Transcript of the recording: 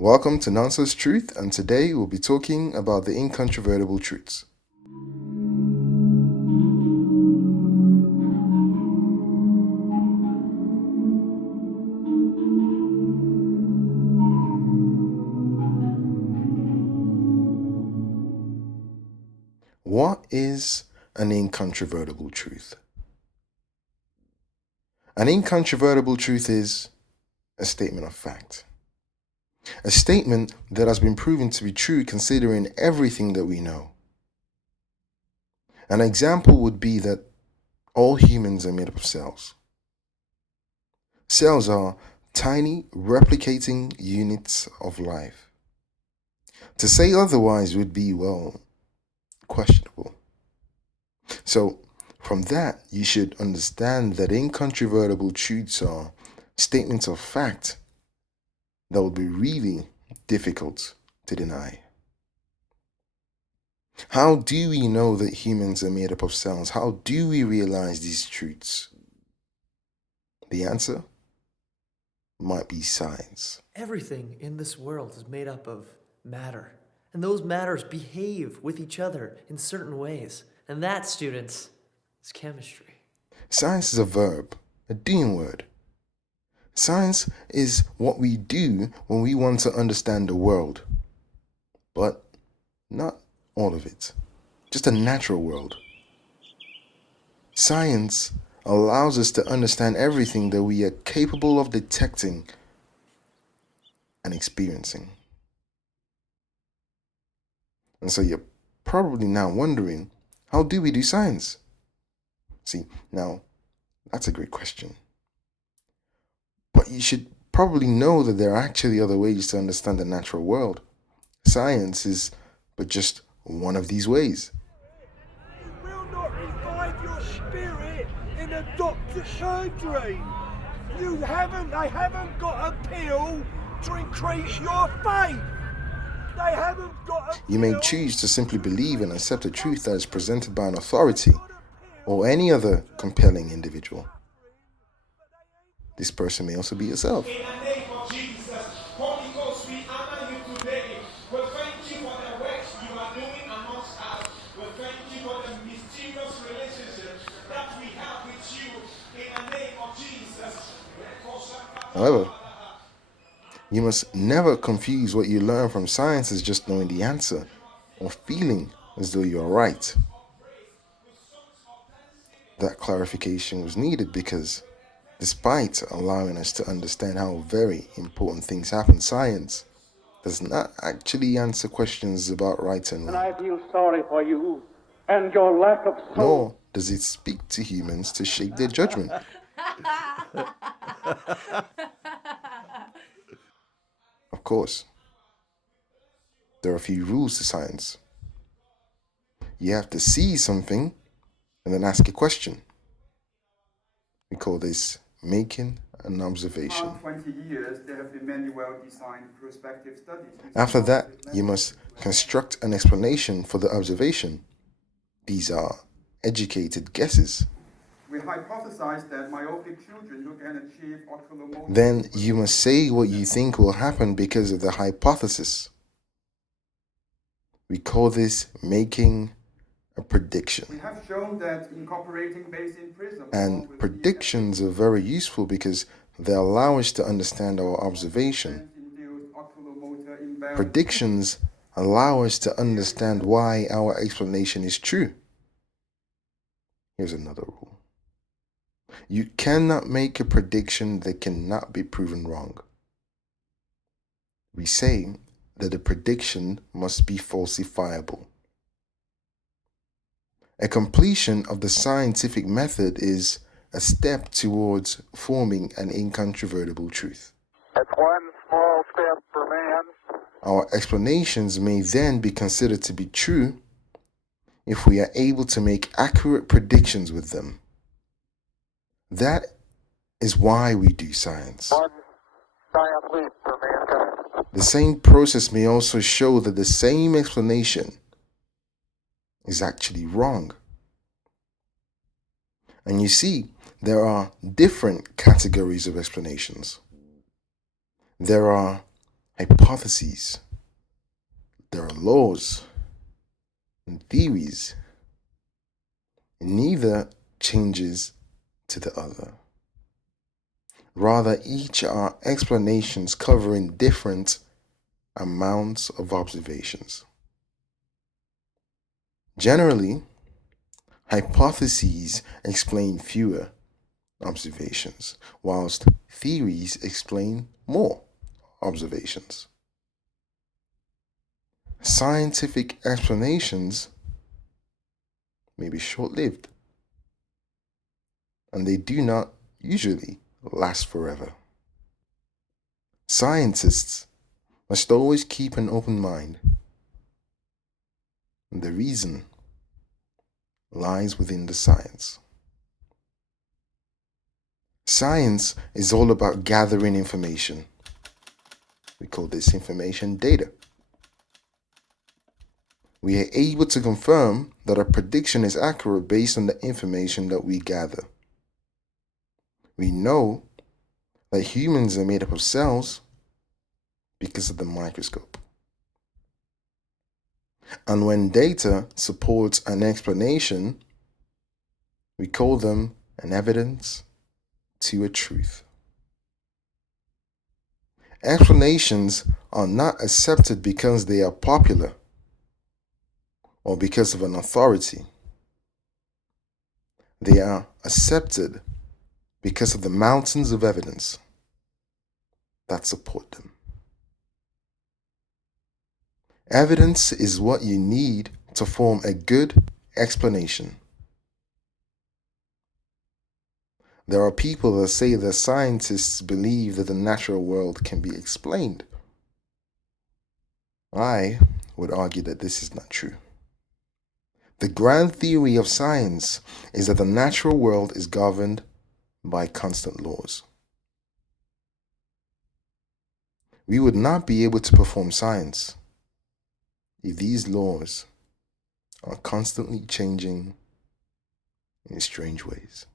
Welcome to Nonso's Truth, and today we'll be talking about the incontrovertible truths. What is an incontrovertible truth? An incontrovertible truth is a statement of fact. A statement that has been proven to be true considering everything that we know. An example would be that all humans are made up of cells. Cells are tiny replicating units of life. To say otherwise would be, questionable. So, from that, you should understand that incontrovertible truths are statements of fact that will be really difficult to deny. How do we know that humans are made up of cells? How do we realize these truths? The answer might be science. Everything in this world is made up of matter, and those matters behave with each other in certain ways. And that, students, is chemistry. Science is a verb, a doing word. Science is what we do when we want to understand the world, but not all of it, just a natural world. Science allows us to understand everything that we are capable of detecting and experiencing. And so you're probably now wondering, how do we do science? See, now, that's a great question. But you should probably know that there are actually other ways to understand the natural world. Science is but just one of these ways. It will not revive your spirit in a doctor's surgery. They haven't got a pill to increase your faith. They haven't got a You may pill choose to simply believe and accept a truth that is presented by an authority or any other compelling individual. This person may also be yourself. In the name of Jesus, Holy Ghost, we honor you today. We thank you for the work you are doing amongst us. We thank you for the mysterious relationship that we have with you. In the name of Jesus. However, you must never confuse what you learn from science as just knowing the answer or feeling as though you are right. That clarification was needed because, despite allowing us to understand how very important things happen, science does not actually answer questions about right and And wrong, I feel sorry for you and your lack of soul. nor does it speak to humans to shape their judgment. Of course, there are a few rules to science. You have to see something and then ask a question. We call this making an observation. 20 years, there have been many well-designed prospective studies. After that, you must construct an explanation for the observation. These are educated guesses. We hypothesize that myopic children who can achieve ocular motor. Then you must say what you think will happen because of the hypothesis. We call this making a prediction. We have shown that incorporating Bayesian prisms And predictions are very useful because they allow us to understand our observation. induced ocular motor imbalance. Predictions allow us to understand why our explanation is true. Here's another rule. You cannot make a prediction that cannot be proven wrong. We say that a prediction must be falsifiable. A completion of the scientific method is a step towards forming an incontrovertible truth. That's one small step for man. Our explanations may then be considered to be true if we are able to make accurate predictions with them. That is why we do science. One giant leap for mankind. The same process may also show that the same explanation is actually wrong. And you see, there are different categories of explanations. There are hypotheses. There are laws and theories. Neither changes to the other. Rather, each are explanations covering different amounts of observations. Generally, hypotheses explain fewer observations, whilst theories explain more observations. Scientific explanations may be short-lived, and they do not usually last forever. Scientists must always keep an open mind. And the reason lies within the science. Science is all about gathering information. We call this information data. We are able to confirm that a prediction is accurate based on the information that we gather. We know that humans are made up of cells because of the microscope. And when data supports an explanation, we call them an evidence to a truth. Explanations are not accepted because they are popular or because of an authority. They are accepted because of the mountains of evidence that support them. Evidence is what you need to form a good explanation. There are people that say that scientists believe that the natural world can be explained. I would argue that this is not true. The grand theory of science is that the natural world is governed by constant laws. We would not be able to perform science if these laws are constantly changing in strange ways.